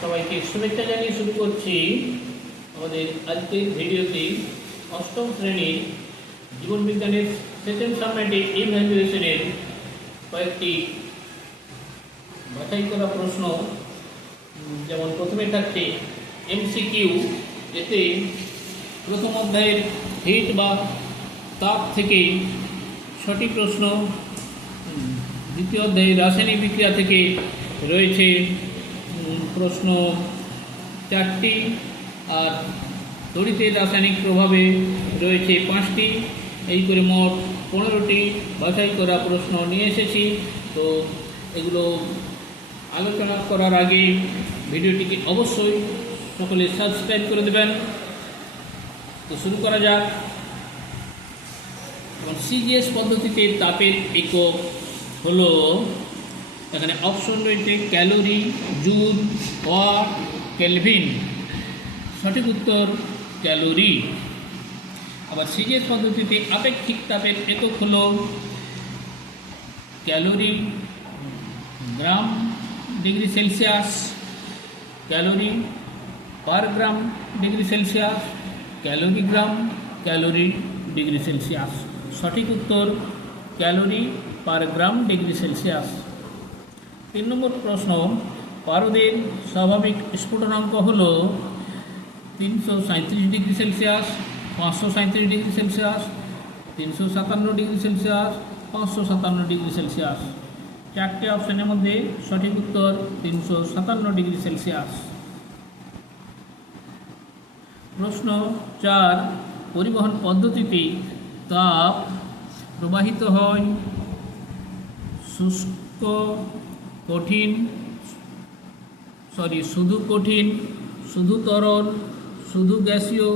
সবাইকে শুভেচ্ছা জানিয়ে শুরু করছি আমাদের আজকের ভিডিওতে অষ্টম শ্রেণীর জীবনবিজ্ঞানের সেকেন্ড সাবমেটিভ ইভ্যালুয়েশনের কয়েকটি বাছাই করা প্রশ্ন। যেমন প্রথমে থাকছে এমসিকিউ, এতে প্রথম অধ্যায়ের হিট বা তাপ থেকে সঠিক প্রশ্ন, দ্বিতীয় অধ্যায়ের রাসায়নিক বিক্রিয়া থেকে রয়েছে প্রশ্ন 4টি, আর তড়িতের রাসায়নিক প্রভাবে রয়েছে 5টি। এই করে মোট 15টি বাছাই করা প্রশ্ন নিয়ে এসেছি। তো এগুলো আলোচনা করার আগে ভিডিওটিকে অবশ্যই সকলে সাবস্ক্রাইব করে দেবেন। তো শুরু করা যাক। সিজিএস পদ্ধতিতে তাপের একক হলো, এখানে অপশন রয়েছে ক্যালোরি, জুল, ওয়াট, কেলভিন। সঠিক উত্তর ক্যালোরি। আবার সিজিএস পদ্ধতিতে আপেক্ষিক তাপের একক হলো calorie gram degree Celsius, calorie per gram degree Celsius, calorie gram calorie degree Celsius. সঠিক উত্তর calorie per gram degree Celsius. 3 নম্বর প্রশ্ন, পারদের স্বাভাবিক স্ফুটনাঙ্ক হল 337 degree Celsius, 537 degree Celsius, 357 degree Celsius, 557 degree Celsius. 4টে অপশনের মধ্যে সঠিক উত্তর 357 ডিগ্রি সেলসিয়াস। প্রশ্ন 4, পরিবহন পদ্ধতিতে তাপ প্রবাহিত হয় শুষ্ক কঠিন শুধু কঠিন, শুধু তরল, শুধু গ্যাসীয়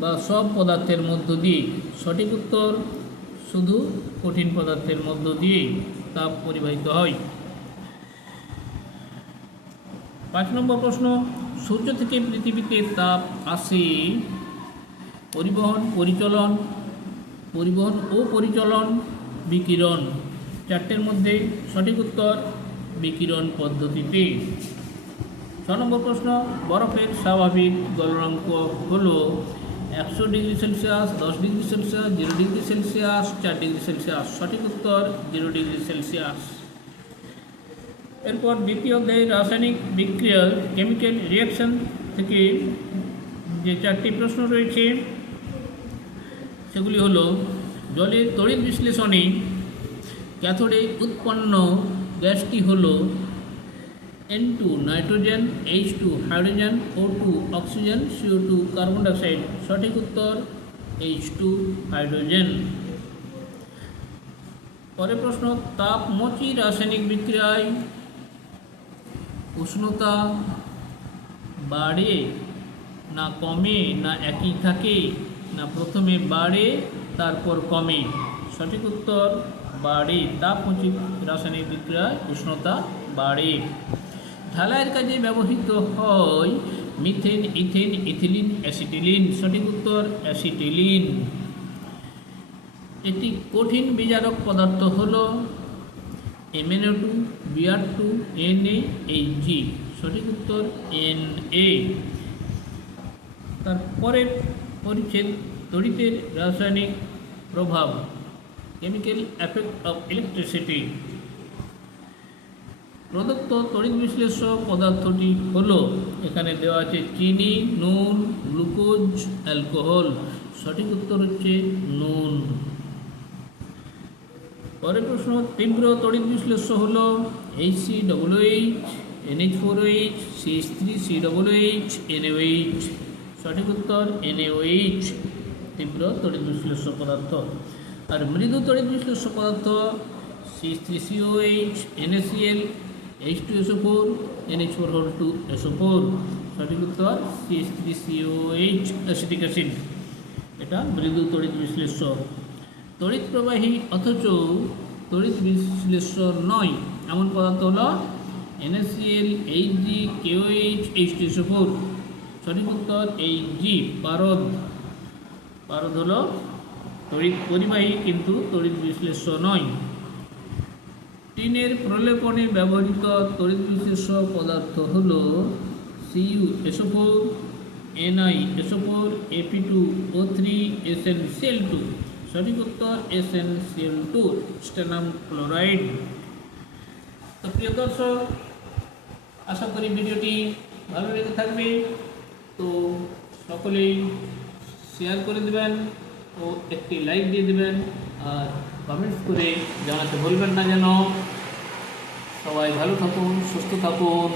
বা সব পদার্থের মধ্য দিয়ে। সঠিক উত্তর শুধু কঠিন পদার্থের মধ্য দিয়ে তাপ পরিবাহিত হয়। 5 নম্বর প্রশ্ন, সূর্য থেকে পৃথিবীতে তাপ আসে পরিবহন ও পরিচলন, বিকিরণ। 4টের মধ্যে সঠিক উত্তর বিকিরণ পদ্ধতিতে। 6 নম্বর প্রশ্ন, বরফের স্বাভাবিক গলনাঙ্ক হল 100 degree Celsius, 10 degree Celsius, 0 degree Celsius, 4 degree Celsius. সঠিক উত্তর 0 ডিগ্রি সেলসিয়াস। এরপর দ্বিতীয় অধ্যায়ে রাসায়নিক বিক্রিয়ার কেমিক্যাল রিয়াকশন থেকে যে 4টি প্রশ্ন রয়েছে সেগুলি হলো, জলের তড়িৎ বিশ্লেষণে ক্যাথোডে উৎপন্ন গ্যাসটি হলো N2 nitrogen, H2 hydrogen, O2 oxygen, CO2 carbon dioxide. সঠিক উত্তর H2 হাইড্রোজেন। পরের প্রশ্ন, তাপমোচী রাসায়নিক বিক্রিয়ায় উষ্ণতা বাড়ে না কমে না একই থাকে না প্রথমে বাড়ে তারপর কমে। সঠিক উত্তর বাড়ে। তাপমোচী রাসায়নিক বিক্রিয়ায় উষ্ণতা বাড়ে। ঢালাইয়ের কাজে ব্যবহৃত হয় মিথেন, ইথেন, ইথিলিন, অ্যাসিটিলিন। সঠিক উত্তর অ্যাসিটিলিন। একটি কঠিন বিজারক পদার্থ হল MnO2, Br2, NaHG। সঠিক উত্তর Na। তারপরের পরিচ্ছেদ, তড়িতের রাসায়নিক প্রভাব, কেমিক্যাল এফেক্ট অফ ইলেকট্রিসিটি। প্রদত্ত তড়িৎ বিশ্লেষ্য পদার্থটি হলো, এখানে দেওয়া আছে চিনি, নুন, গ্লুকোজ, অ্যালকোহল। সঠিক উত্তর হচ্ছে নুন। পরের প্রশ্ন, তীব্র তড়িৎ বিশ্লেষ্য হলো HCOOH, NH4OH, CH3COOH, NaOH। সঠিক উত্তর NaOH তীব্র তড়িৎ বিশ্লেষ্য পদার্থ। আর মৃদু তড়িৎ বিশ্লেষ্য পদার্থ CH3COOH, NaCl, H2SO4, NH4 সঠিক উত্তর CH3COOH অ্যাসিটিক অ্যাসিড। এটা মৃদু তড়িৎ বিশ্লেষ্য। তড়িৎ প্রবাহী অথচ তড়িৎ বিশ্লেষ্য নয় এমন পদার্থ হলো NaCl, Hg, KOH, H2SO4। সঠিক উত্তর Hg পারদ। পারদ হলো তড়িৎ পরিবাহী কিন্তু তড়িৎ বিশ্লেষ্য নয়। টিনের প্রলেপনে ব্যবহৃত তড়িৎ বিশ্লেষ্য পদার্থ হল Cu SO4, Ni SO4, Ap2 O3, SnCl2। সঠিক উত্তর SnCl2 স্টেনাম ক্লোরাইড। তো প্রিয় দর্শক, আশা করি ভিডিওটি ভালো লেগে থাকবে। তো সকলেই শেয়ার করে দেবেন ও একটি লাইক দিয়ে দেবেন, আর কমেন্টস করে জানাতে ভুলবেন না যেন। সবাই ভালো থাকুন, সুস্থ থাকুন।